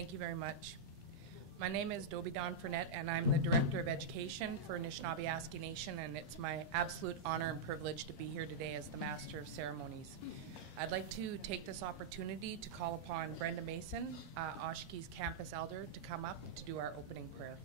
Thank you very much. My name is Dobie Dawn Furnett, and I'm the Director of Education for Nishnawbe-Aski Nation, and it's my absolute honor and privilege to be here today as the Master of Ceremonies. I'd like to take this opportunity to call upon Brenda Mason, Oshki's campus elder, to come up to do our opening prayer.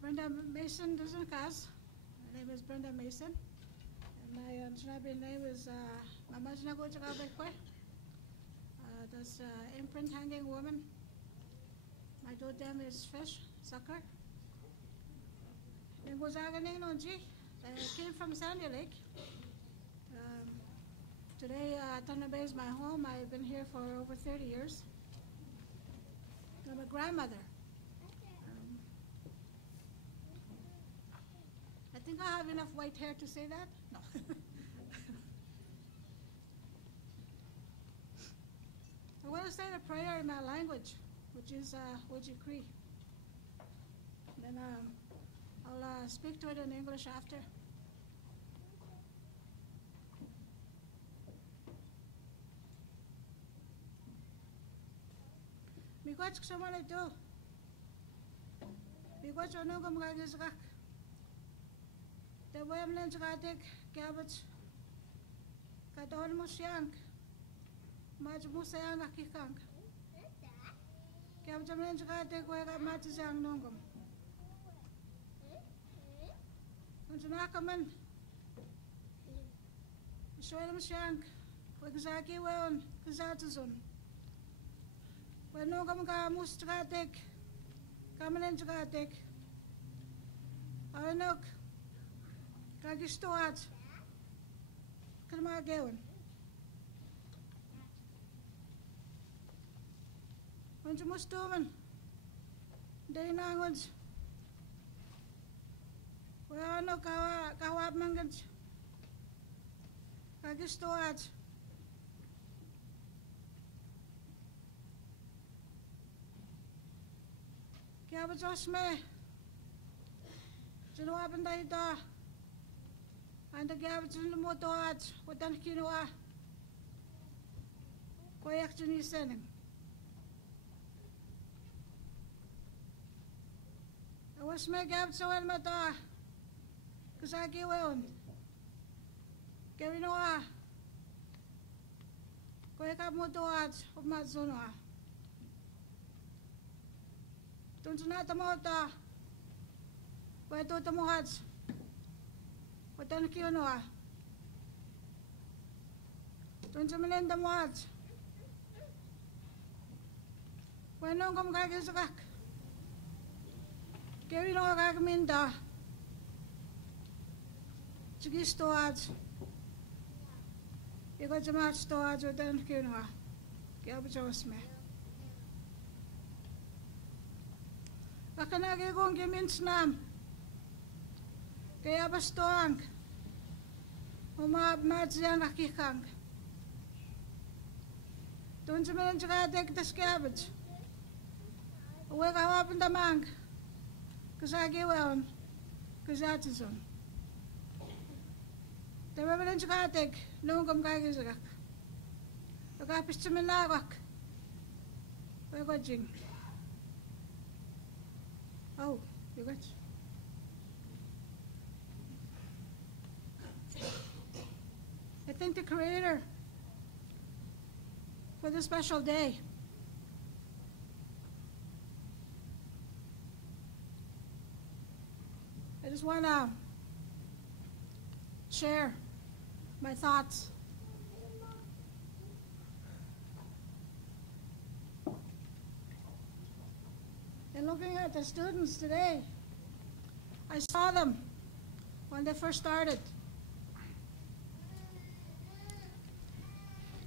Brenda Mason doesn't cast. My name is Brenda Mason. And my Nishnawbe name is Mamajnago-Chagabekwe. That's imprint hanging woman. My totem is fish, sucker. I came from Sandy Lake. Today, Thunder Bay is my home. I've been here for over 30 years. I'm a grandmother. I think I have enough white hair to say that. No. I want to say a prayer in my language, which is Wujikri. Then I'll speak to it in English after. Miigwech someone do. Miigwech onungum gagizgak. The way I'm learning to cabbage, got almost young, much more young, a kikang. Cabbage, I'm learning to take where I much young nongum. And to knock them in, show them young, exactly well, Kazatazun. When nongum ga must take, coming in to take. I know. Kagistoat. Kalma gewen. Want je moest doen. De nangens. We gaan ook kawab mangens. Kagistoat. Ik heb het als mee. Ze lopen daar. And the garbage in the motor, what done quinoa? Quay actually sending. I was my garbage so well, my daughter, because I gave on. Gavinoa. Quay up motor of my zona. Don't not the motor. Where do the mohats? What done quinoa? Don't you mean the mods? When no come back is back. Gary no gagminda. Chigi stoads. You got some much stoads with done quinoa. Gabajos me. Bakanagi gon give me snam. Kaya bastoang, umabmat siya nakikang. Doon sa mga tsakatek tas cabbage. Uwe kawapin damang, kasagiwan, kasatison. Tama ba ng tsakatek, noong kamkagizagak. Pagkapis sa minagak, uwe ko jing. Oh, you got you. I thank the Creator for this special day. I just want to share my thoughts. And looking at the students today, I saw them when they first started.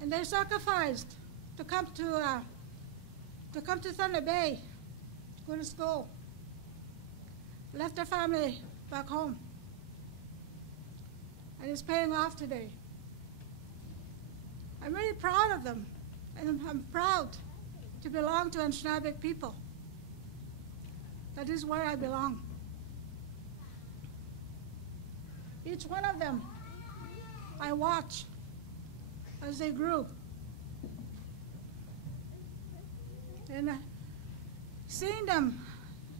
And they sacrificed to come to Thunder Bay, go to school, left their family back home, and it's paying off today. I'm really proud of them, and I'm proud to belong to Anishinaabe people. That is where I belong. Each one of them, I watch as they grew. And seeing them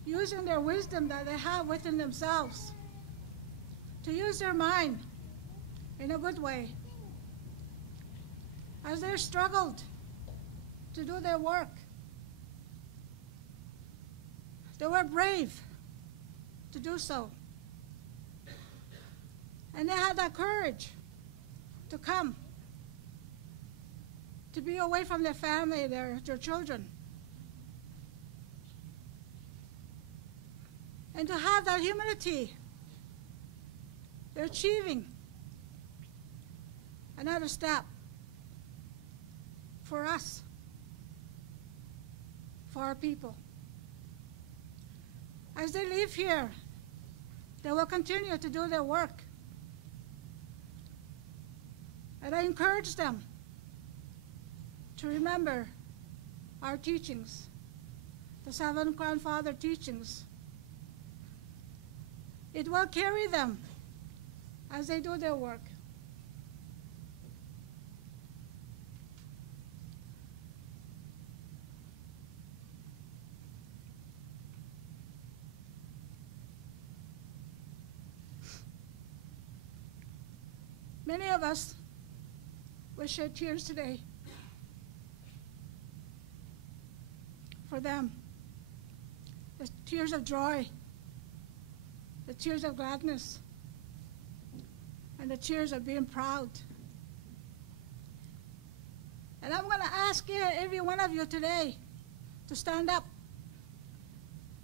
using their wisdom that they have within themselves to use their mind in a good way. As they struggled to do their work, they were brave to do so. And they had that courage to come, to be away from their family, their children, and to have that humility. They're achieving another step for us, for our people. As they live here, they will continue to do their work. And I encourage them to remember our teachings, the seven grandfather teachings. It will carry them as they do their work. Many of us will shed tears today for them. The tears of joy, the tears of gladness, and the tears of being proud. And I'm going to ask every one of you today to stand up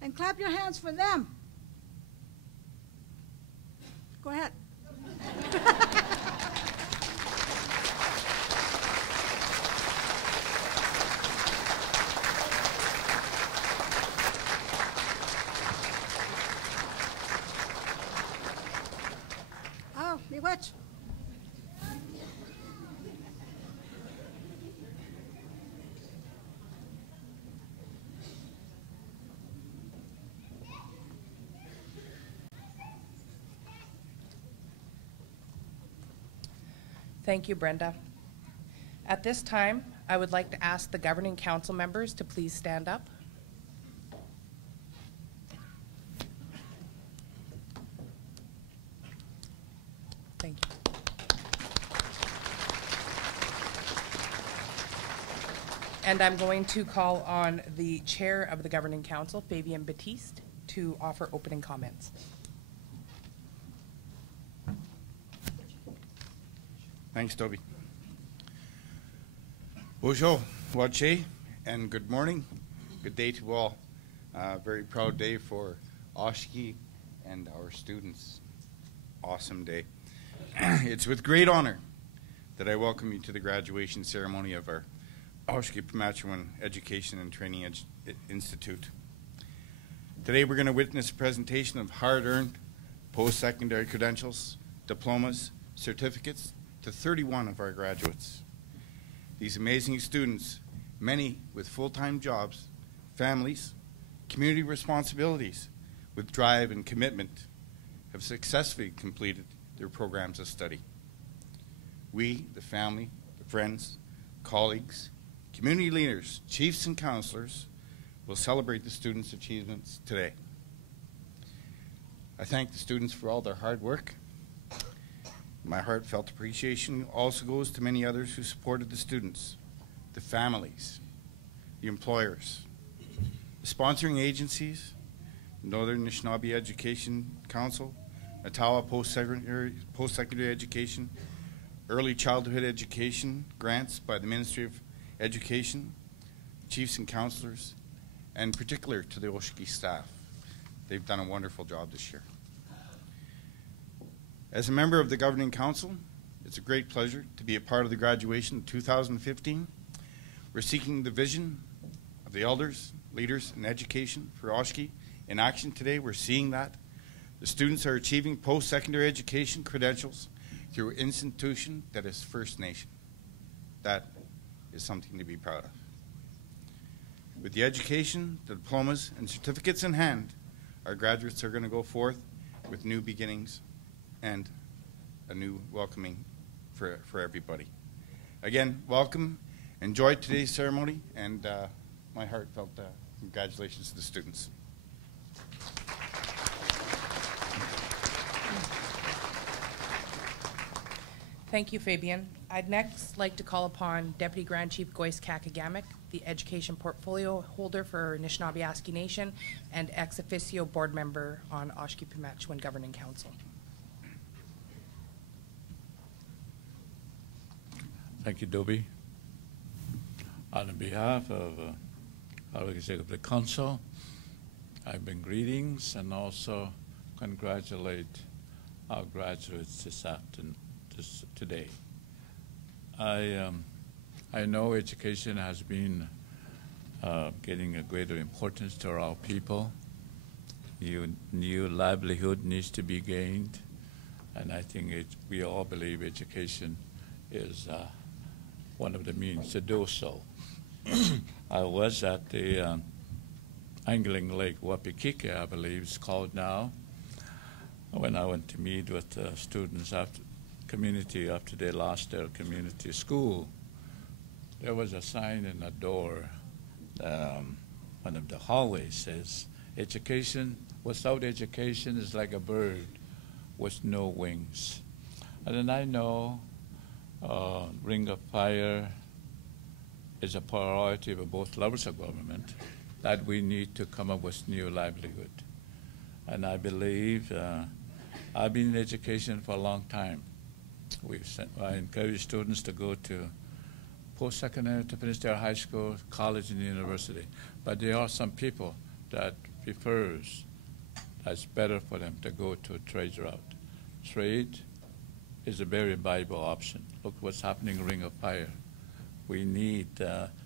and clap your hands for them. Go ahead. Miigwech. Thank you, Brenda. At this time, I would like to ask the governing council members to please stand up. Thank you. And I'm going to call on the chair of the governing council, Fabian Batiste, to offer opening comments. Thanks, Toby. Bonjour, Wache, and good morning. Good day to all. Very proud day for Oshki and our students. Awesome day. It's with great honor that I welcome you to the graduation ceremony of our Oshki-Pimache-O-Win Education and Training Institute. Today we're going to witness a presentation of hard-earned post-secondary credentials, diplomas, certificates to 31 of our graduates. These amazing students, many with full-time jobs, families, community responsibilities, with drive and commitment, have successfully completed their programs of study. We, the family, the friends, colleagues, community leaders, chiefs and counselors, will celebrate the students' achievements today. I thank the students for all their hard work. My heartfelt appreciation also goes to many others who supported the students, the families, the employers, the sponsoring agencies, Northern Nishnawbe Education Council, Ottawa Post-Secondary Education, Early Childhood Education grants by the Ministry of Education, chiefs and counselors, and in particular to the Oshki staff. They've done a wonderful job this year. As a member of the Governing Council, it's a great pleasure to be a part of the graduation in 2015. We're seeking the vision of the elders, leaders in education for Oshki in action today. We're seeing that. The students are achieving post-secondary education credentials through an institution that is First Nation. That is something to be proud of. With the education, the diplomas, and certificates in hand, our graduates are going to go forth with new beginnings and a new welcoming for everybody. Again, welcome. Enjoy today's ceremony, and my heartfelt congratulations to the students. Thank you, Fabian. I'd next like to call upon Deputy Grand Chief Goyce Kakagamek, the Education Portfolio Holder for Nishnawbe-Aski Nation and ex officio board member on Oshki-Pimache-O-Win Governing Council. Thank you, Dobie. On behalf of our Executive Council, I bring greetings and also congratulate our graduates this afternoon. Today. I know education has been getting a greater importance to our people. New livelihood needs to be gained, and I think we all believe education is one of the means to do so. I was at the Angling Lake Wapikike, I believe it's called now, when I went to meet with students after they lost their community school. There was a sign in the door, one of the hallways says, education, without education is like a bird with no wings. And then I know Ring of Fire is a priority for both levels of government, that we need to come up with new livelihood. And I believe, I've been in education for a long time. I encourage students to go to post-secondary to finish their high school, college, and university. But there are some people that prefers that's better for them to go to a trade route. Trade is a very viable option. Look what's happening in Ring of Fire. We need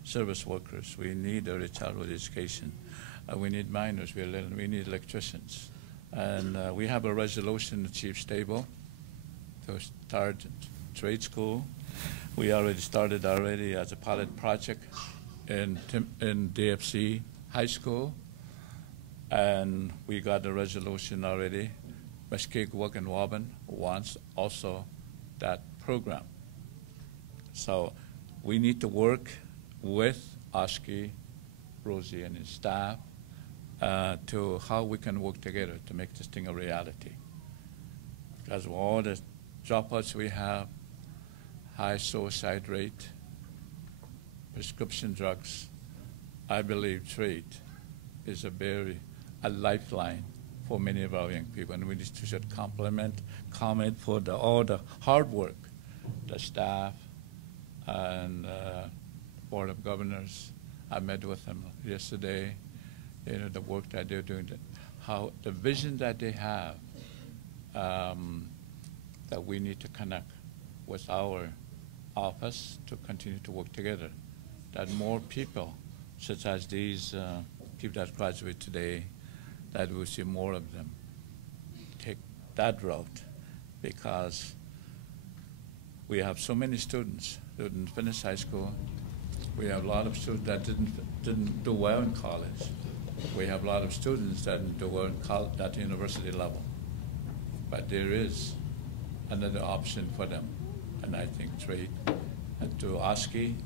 service workers. We need early childhood education. We need miners. We need electricians. And we have a resolution, Chief Stable, to start trade school. We already started as a pilot project in DFC High School, and we got a resolution already. Muskeg-Wug and Waban wants also that program. So we need to work with Oshki, Rosie, and his staff to how we can work together to make this thing a reality. Because of all the dropouts we have, high suicide rate, prescription drugs, I believe trade is a lifeline for many of our young people, and we should comment for all the hard work, the staff and Board of Governors. I met with them yesterday, the work that they're doing, how the vision that they have, that we need to connect with our office to continue to work together, that more people, such as these people that graduate today, that we'll see more of them take that route, because we have so many students who didn't finish high school. We have a lot of students that didn't do well in college. We have a lot of students that didn't do well at the university level. But there is another option for them, and I think trade to Oshki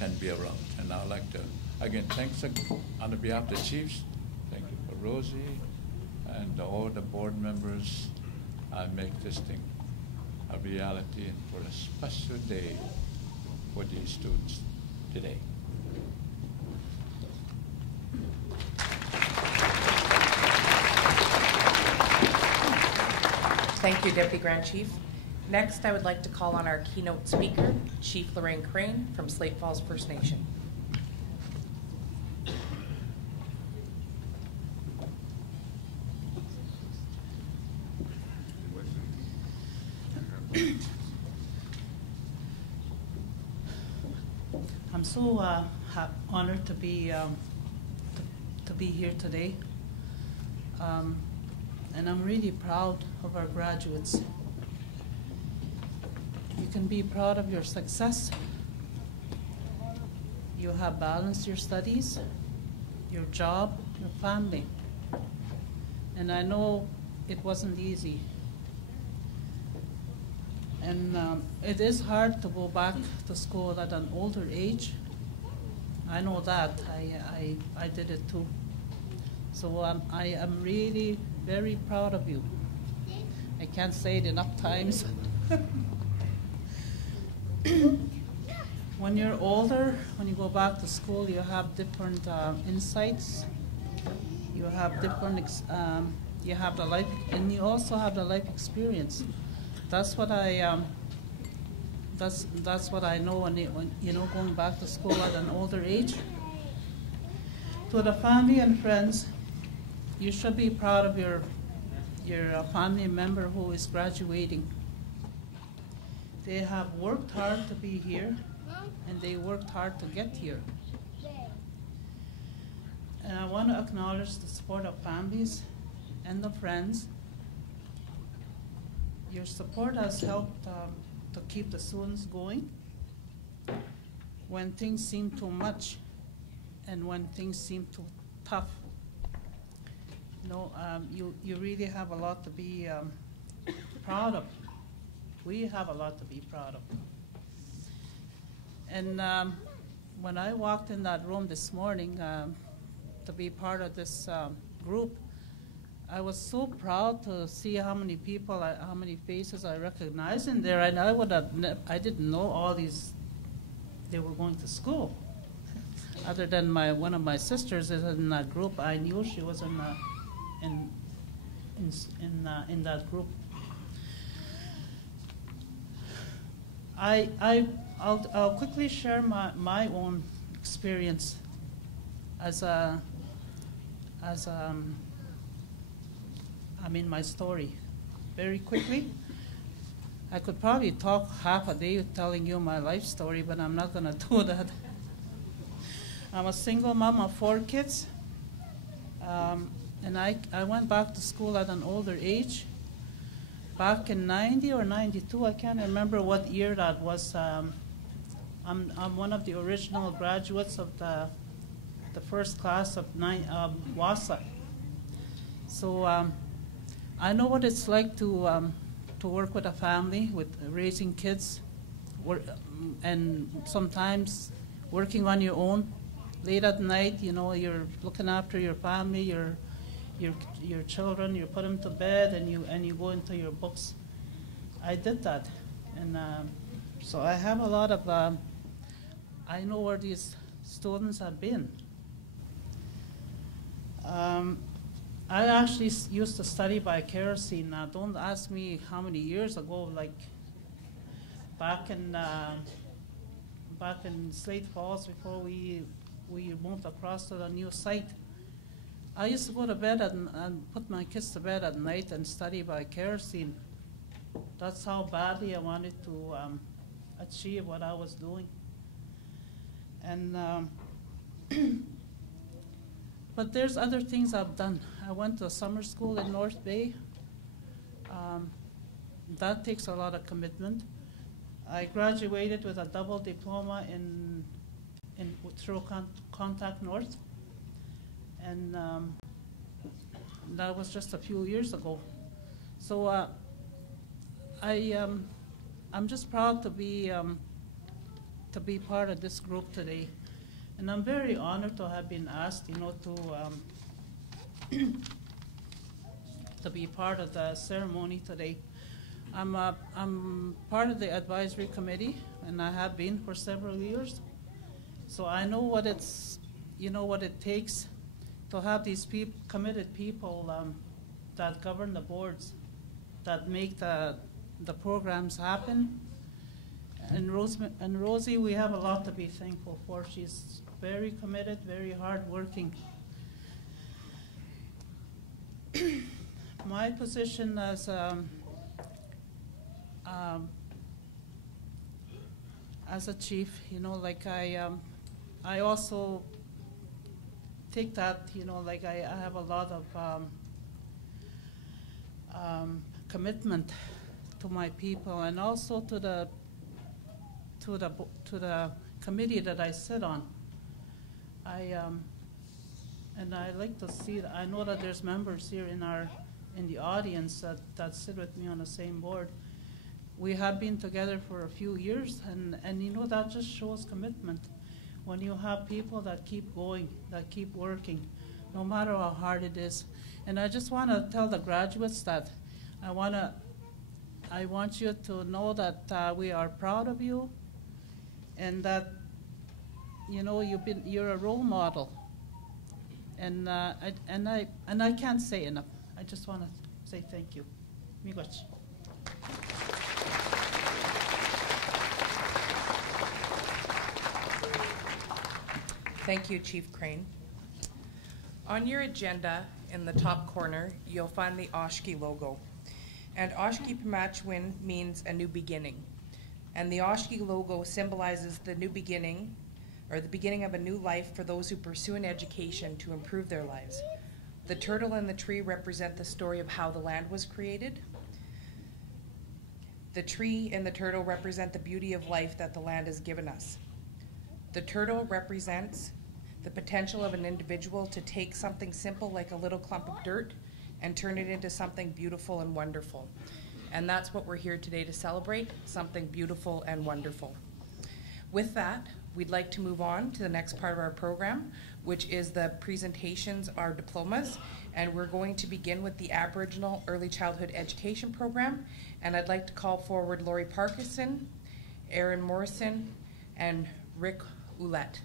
can be a route. And I'd like to, again, thanks on behalf of the chiefs. Thank you for Rosie and all the board members. I make this thing a reality and for a special day for these students today. Thank you, Deputy Grand Chief. Next, I would like to call on our keynote speaker, Chief Lorraine Crane from Slate Falls First Nation. I'm so honored to be here today, and I'm really proud of our graduates. You can be proud of your success. You have balanced your studies, your job, your family, and I know it wasn't easy. And it is hard to go back to school at an older age. I know that. I did it too. So I am really very proud of you. I can't say it enough times. When you're older, when you go back to school, you have different insights. You have different, you have the life, and you also have the life experience. That's what I that's what I know when you know, going back to school at an older age. To the family and friends, you should be proud of your family member who is graduating. They have worked hard to be here, and they worked hard to get here. And I want to acknowledge the support of families and the friends. Your support has helped to keep the students going when things seem too much and when things seem too tough. You know, you really have a lot to be proud of. We have a lot to be proud of. And when I walked in that room this morning to be part of this group, I was so proud to see how many people, how many faces I recognized in there. And I didn't know all these, they were going to school. Other than one of my sisters is in that group, I knew she was in that group. I'll quickly share my own experience my story very quickly. I could probably talk half a day telling you my life story, but I'm not going to do that. I'm a single mom of 4 kids, and I went back to school at an older age. Back in 90 or 92, I can't remember what year that was. I'm one of the original graduates of the first class of WASA. So I know what it's like to work with a family, with raising kids, and sometimes working on your own. Late at night, you know, you're looking after your family, your children. You put them to bed, and you go into your books. I did that, and so I have a lot of. I know where these students have been. I actually used to study by kerosene. Now, don't ask me how many years ago, like back in Slate Falls before we moved across to the new site. I used to go to bed and put my kids to bed at night and study by kerosene. That's how badly I wanted to achieve what I was doing. And but there's other things I've done. I went to a summer school in North Bay. That takes a lot of commitment. I graduated with a double diploma through Contact North, and that was just a few years ago. So I'm just proud to be part of this group today. And I'm very honored to have been asked, you know, to be part of the ceremony today. I'm part of the advisory committee, and I have been for several years. So I know what it takes to have these committed people that govern the boards, that make the programs happen. And Rosie, we have a lot to be thankful for. She's very committed, very hardworking. My position as a chief, you know, like I also think that, you know, like I have a lot of commitment to my people, and also to the committee that I sit on. And I like to see that. I know that there's members here in the audience that sit with me on the same board. We have been together for a few years, and you know, that just shows commitment. When you have people that keep going, that keep working, no matter how hard it is. And I just want to tell the graduates that I want you to know that we are proud of you, and that, you know, you're a role model. And I can't say enough. I just want to say thank you. Miigwech. Thank you, Chief Crane. On your agenda, in the top corner, you'll find the Oshki logo. And Oshki-Pimache-O-Win means a new beginning. And the Oshki logo symbolizes the new beginning, or the beginning of a new life for those who pursue an education to improve their lives. The turtle and the tree represent the story of how the land was created. The tree and the turtle represent the beauty of life that the land has given us. The turtle represents the potential of an individual to take something simple like a little clump of dirt and turn it into something beautiful and wonderful. And that's what we're here today to celebrate, something beautiful and wonderful. With that, we'd like to move on to the next part of our program, which is the presentations, our diplomas, and we're going to begin with the Aboriginal Early Childhood Education Program. And I'd like to call forward Lori Parkinson, Aaron Morrison, and Rick Ouellette.